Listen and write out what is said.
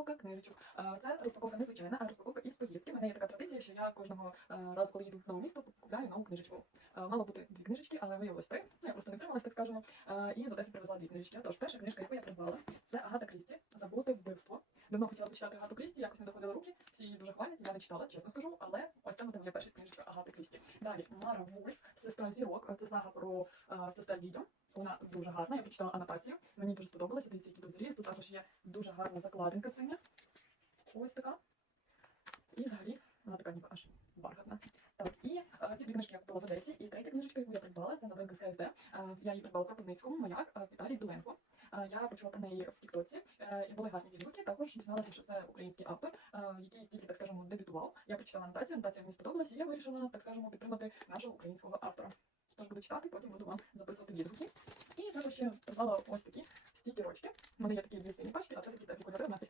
розпаковка книжечок. Е, Це розпаковка незвичайна, а розпаковка із поїздки. У мене є така традиція, що я кожного е, разу, коли їду в нове місто, купляю нову книжечку. Е, Мало бути дві книжечки, але виявилось три. Ну, я просто не втрималась, так скажемо. І з Одеси привезла дві книжечки. Тож, перша книжка, яку я придбала, це Агата Крісті Забути вбивство. Давно хотіла почитати Агату Крісті, якось не доходила руки. Всі її дуже хвалять. Я не читала, чесно скажу, але ось це буде моя перша книжечка Агати Крісті. Далі Мара Вульф, сестра зірок. Це сага про е, сестер відьом. Вона дуже гарна. Я прочитала анотацію. Мені дуже сподобалося. Дивіться, які тут зріз. Тут також є дуже гарна закладинка синя. Ось така. І взагалі вона така ніби аж бархатна. Так, і е, ці дві книжки я купила в Одесі. І третя книжечка, яку я придбала, це новинка з КСД. Е, я її придбала в Кропивницькому, маяк е, Віталій Дуленко. Я почула про неї в Тіктоці. Е, і були гарні відгуки. Також дізналася, що це український автор, е, який тільки, так скажемо, дебютував. Я почитала анотацію, анотація мені сподобалась, і я вирішила, так скажемо, підтримати нашого українського автора. Тож буду читати, потім буду вам записувати відгуки. І також ще придбала ось такі стікерочки. У мене є такі дві сині